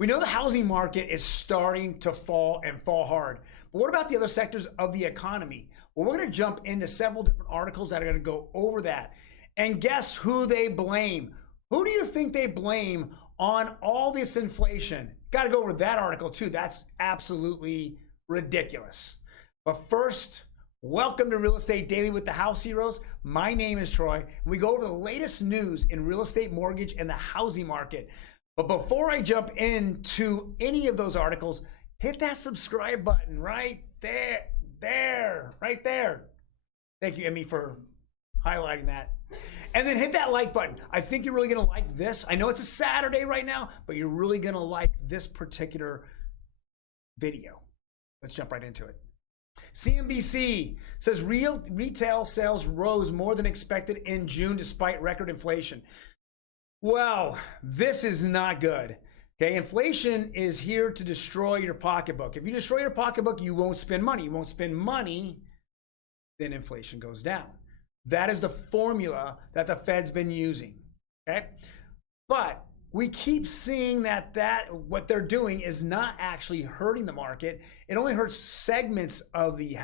We know the housing market is starting to fall and fall hard. But what about the other sectors of the economy? Well, we're going to jump into several different articles that are going to go over that. And guess who they blame? Who do you think they blame on all this inflation? Got to go over that article too. That's absolutely ridiculous. But first, welcome to Real Estate Daily with the House Heroes. My name is Troy. We go over the latest news in real estate, mortgage, and the housing market. But before I jump into any of those articles, hit that subscribe button right there, right there. Thank you, Emmy, for highlighting that. And then hit that like button. I think you're really gonna like this. I know it's a Saturday right now, but you're really gonna like this particular video. Let's jump right into it. CNBC says retail sales rose more than expected in June despite record inflation. Well, this is not good. Okay, inflation is here to destroy your pocketbook. If you destroy your pocketbook, you won't spend money. You won't spend money, then inflation goes down. That is the formula that the Fed's been using. Okay, but we keep seeing that what they're doing is not actually hurting the market. It only hurts segments of the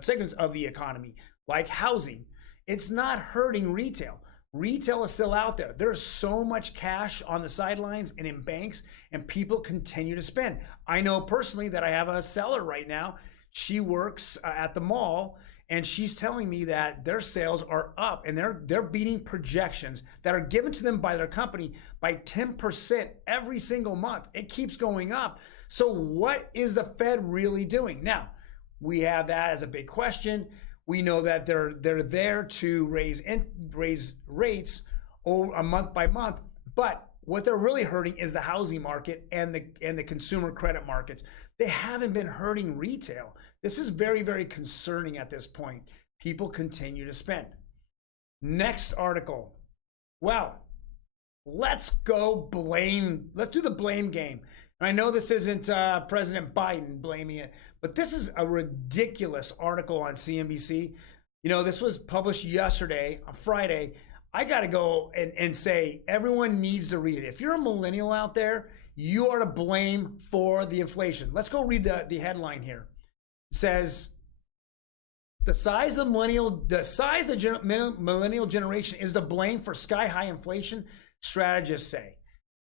segments of the economy, like housing. It's not hurting retail. Retail is still out there. There's so much cash on the sidelines and in banks, and people continue to spend. I know personally that I have a seller right now. She works at the mall, and she's telling me that their sales are up, and they're beating projections that are given to them by their company by 10% every single month. It keeps going up. So what is the Fed really doing? Now, we have that as a big question. We know that they're there to raise rates a month by month, but what they're really hurting is the housing market and the consumer credit markets. They haven't been hurting retail. This is very, very concerning at this point. People continue to spend. Next article. Well, let's do the blame game. I know this isn't President Biden blaming it, but this is a ridiculous article on CNBC. You know, this was published yesterday, on Friday. I got to go and say everyone needs to read it. If you're a millennial out there, you are to blame for the inflation. Let's go read the headline here. It says, the millennial generation is to blame for sky-high inflation, strategists say.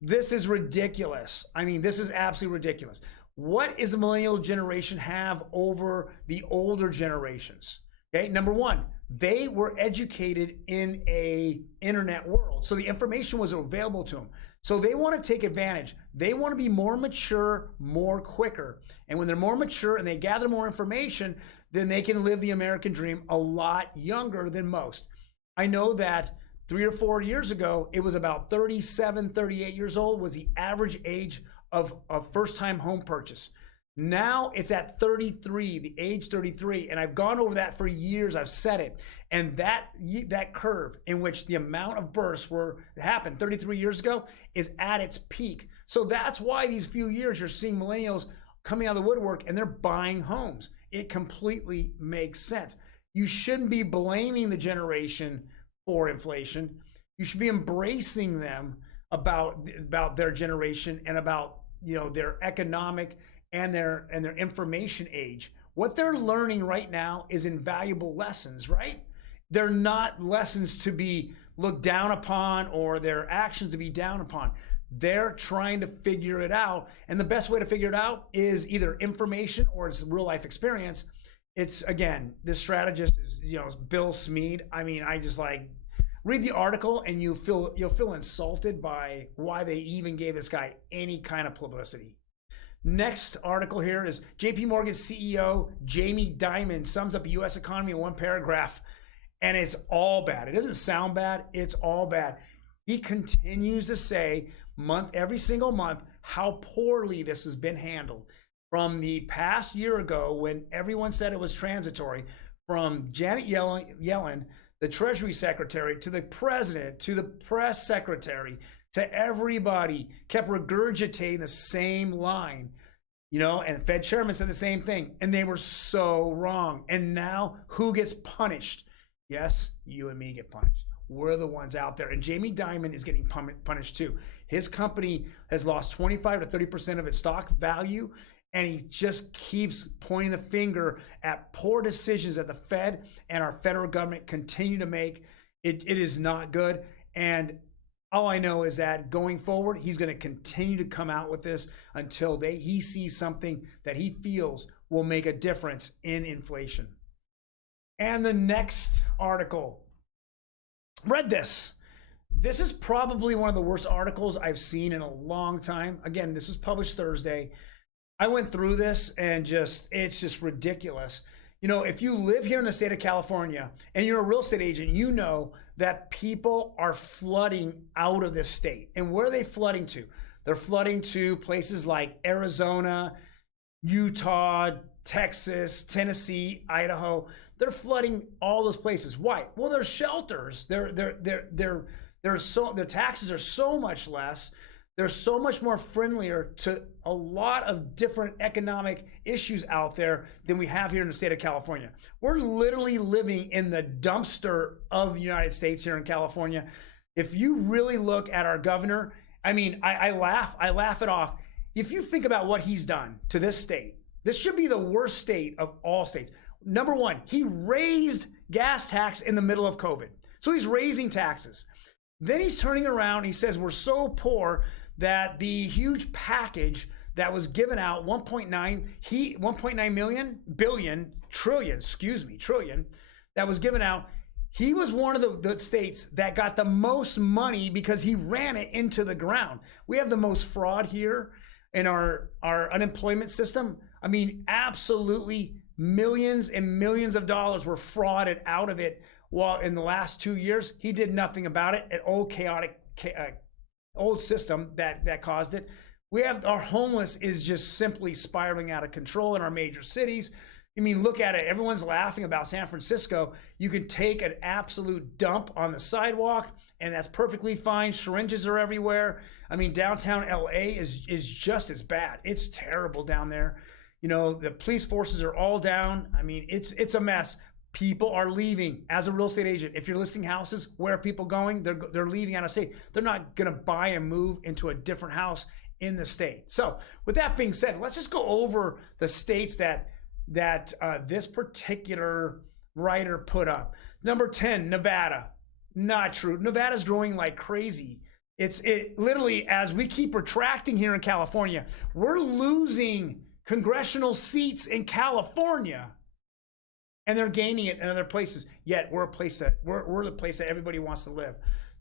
This is ridiculous. I mean, this is absolutely ridiculous. What is the millennial generation have over the older generations? Okay, number one, they were educated in a internet world. So the information was available to them. So they want to take advantage. They want to be more mature, more quicker. And when they're more mature and they gather more information, then they can live the American dream a lot younger than most. I know that 3 or 4 years ago, it was about 37, 38 years old was the average age of first-time home purchase. Now it's at 33, the age 33, and I've gone over that for years. I've said it, and that curve in which the amount of births happened 33 years ago is at its peak. So that's why these few years you're seeing millennials coming out of the woodwork and they're buying homes. It completely makes sense. You shouldn't be blaming the generation for inflation. You should be embracing them about their generation and about their economic and their information age. What they're learning right now is invaluable lessons, right? They're not lessons to be looked down upon or their actions to be down upon. They're trying to figure it out, and the best way to figure it out is either information or it's real life experience. It's, again, this strategist is Bill Smead. I mean, I just read the article and you'll feel insulted by why they even gave this guy any kind of publicity. Next article here is JP Morgan CEO Jamie Dimon sums up the U.S. economy in one paragraph, and it's all bad. It doesn't sound bad. It's all bad. He continues to say every single month how poorly this has been handled. From the past year ago when everyone said it was transitory, from Janet Yellen, the Treasury Secretary, to the President, to the Press Secretary, to everybody, kept regurgitating the same line. And Fed Chairman said the same thing, and they were so wrong. And now who gets punished? Yes, you and me get punished. We're the ones out there, and Jamie Dimon is getting punished too. His company has lost 25 to 30% of its stock value, and he just keeps pointing the finger at poor decisions that the Fed and our federal government continue to make. It is not good. And all I know is that going forward, he's going to continue to come out with this until he sees something that he feels will make a difference in inflation. And the next article, read this. This is probably one of the worst articles I've seen in a long time. Again, this was published Thursday. I went through this and it's just ridiculous. You know, if you live here in the state of California and you're a real estate agent, you know that people are flooding out of this state. And where are they flooding to? They're flooding to places like Arizona, Utah, Texas, Tennessee, Idaho. They're flooding all those places. Why? Well, there's shelters. Their taxes are so much less. They're so much more friendlier to a lot of different economic issues out there than we have here in the state of California. We're literally living in the dumpster of the United States here in California. If you really look at our governor, I mean, I laugh it off. If you think about what he's done to this state, this should be the worst state of all states. Number one, he raised gas tax in the middle of COVID. So he's raising taxes. Then he's turning around. He says we're so poor that the huge package that was given out, 1.9 trillion, that was given out, he was one of the states that got the most money because he ran it into the ground. We have the most fraud here in our unemployment system. I mean, absolutely millions and millions of dollars were frauded out of it. While in the last 2 years, he did nothing about it. An old chaotic old system that caused it. We have our homeless is just simply spiraling out of control in our major cities. I mean, look at it. Everyone's laughing about San Francisco. You could take an absolute dump on the sidewalk, and that's perfectly fine. Syringes are everywhere. I mean, downtown LA is just as bad. It's terrible down there. You know, the police forces are all down. I mean, it's a mess. People are leaving. As a real estate agent, if you're listing houses, where are people going? They're leaving out of state. They're not going to buy and move into a different house in the state. So with that being said, let's just go over the states that this particular writer put up. Number 10, Nevada. Not true. Nevada's growing like crazy. It literally, as we keep retracting here in California, we're losing congressional seats in California. And they're gaining it in other places. Yet we're the place that everybody wants to live.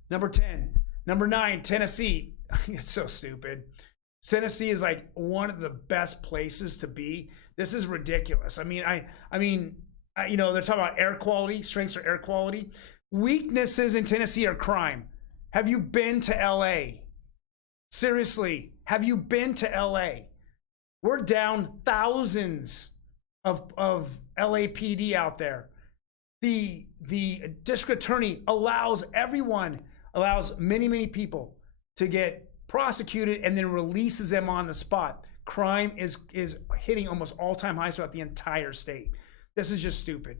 Number 10. Number 9, Tennessee. It's so stupid. Tennessee is like one of the best places to be. This is ridiculous. I mean, you know, they're talking about air quality, strengths are air quality. Weaknesses in Tennessee are crime. Have you been to LA? Seriously, have you been to LA? We're down thousands of LAPD out there. The district attorney allows many people to get prosecuted and then releases them on the spot. Crime is hitting almost all-time highs throughout the entire state. This is just stupid.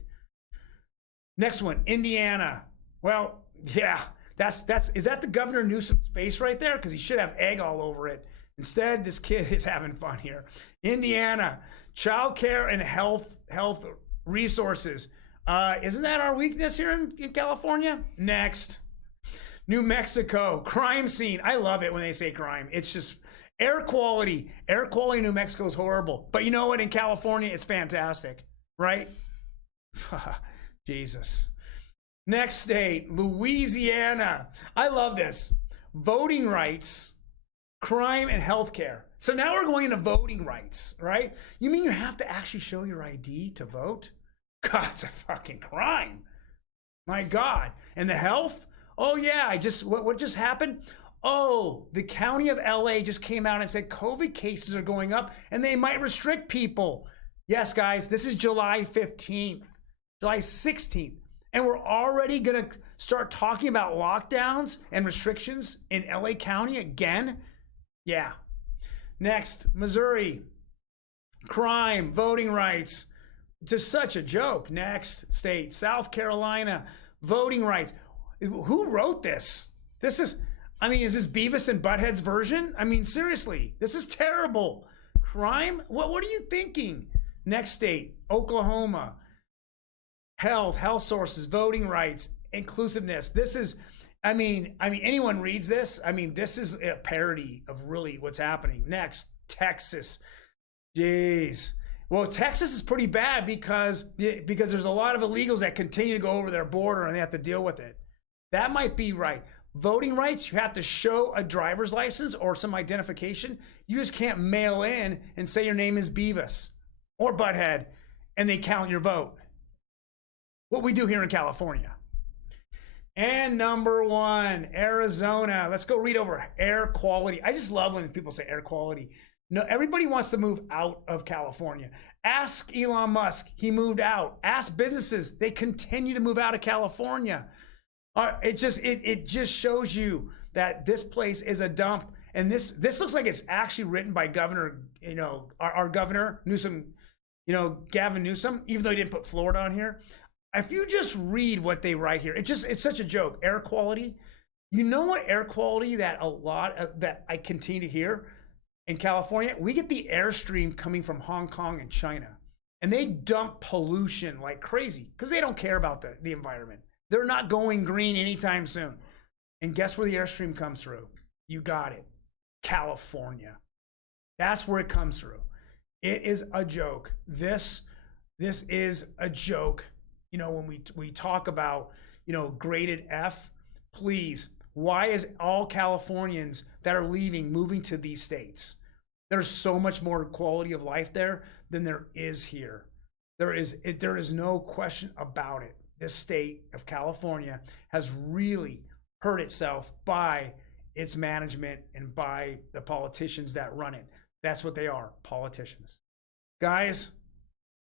Next one, Indiana. Well, yeah, is that the Governor Newsom's face right there? Because he should have egg all over it. Instead, this kid is having fun here. Indiana, childcare and health resources. Isn't that our weakness here in California? Next. New Mexico, crime scene. I love it when they say crime. It's just air quality. Air quality in New Mexico is horrible. But you know what? In California, it's fantastic, right? Jesus. Next state, Louisiana. I love this. Voting rights, crime, and healthcare. So now we're going into voting rights, right? You mean you have to actually show your ID to vote? God, it's a fucking crime. My God. And the health? Oh yeah, what just happened? Oh, the county of LA just came out and said COVID cases are going up and they might restrict people. Yes, guys, this is July 15th, July 16th. And we're already going to start talking about lockdowns and restrictions in LA County again? Yeah. Next, Missouri. Crime, voting rights. Just such a joke. Next state, South Carolina. Voting rights. Who wrote this? I mean, is this Beavis and Butthead's version? I mean, seriously, this is terrible. Crime? What are you thinking? Next state, Oklahoma. Health sources, voting rights, inclusiveness. This is, I mean, anyone reads this, I mean, this is a parody of really what's happening. Next, Texas. Jeez. Well, Texas is pretty bad because there's a lot of illegals that continue to go over their border and they have to deal with it. That might be right. Voting rights, you have to show a driver's license or some identification. You just can't mail in and say your name is Beavis or Butthead and they count your vote. What we do here in California. And number 1, Arizona. Let's go read over air quality. I just love when people say air quality. No, everybody wants to move out of California. Ask Elon Musk, he moved out. Ask businesses, they continue to move out of California. It just shows you that this place is a dump. And this looks like it's actually written by Governor, our Governor Newsom, Gavin Newsom, even though he didn't put Florida on here. If you just read what they write here, it's such a joke. Air quality. You know what air quality that that I continue to hear in California? We get the airstream coming from Hong Kong and China. And they dump pollution like crazy because they don't care about the environment. They're not going green anytime soon. And guess where the airstream comes through? You got it. California. That's where it comes through. It is a joke. This is a joke. When we talk about, graded F, please, why is all Californians that are leaving moving to these states? There's so much more quality of life there than there is here. There is no question about it. This state of California has really hurt itself by its management and by the politicians that run it. That's what they are, politicians. Guys,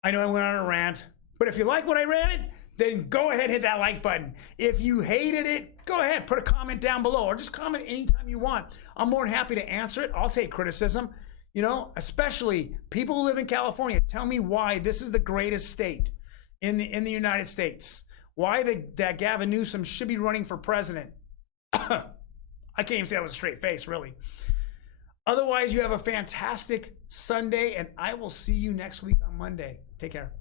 I know I went on a rant, but if you like what I ranted, then go ahead and hit that like button. If you hated it, go ahead, put a comment down below or just comment anytime you want. I'm more than happy to answer it. I'll take criticism, especially people who live in California. Tell me why this is the greatest state in the United States. Why that Gavin Newsom should be running for president. I can't even say that with a straight face, really. Otherwise, you have a fantastic Sunday, and I will see you next week on Monday. Take care.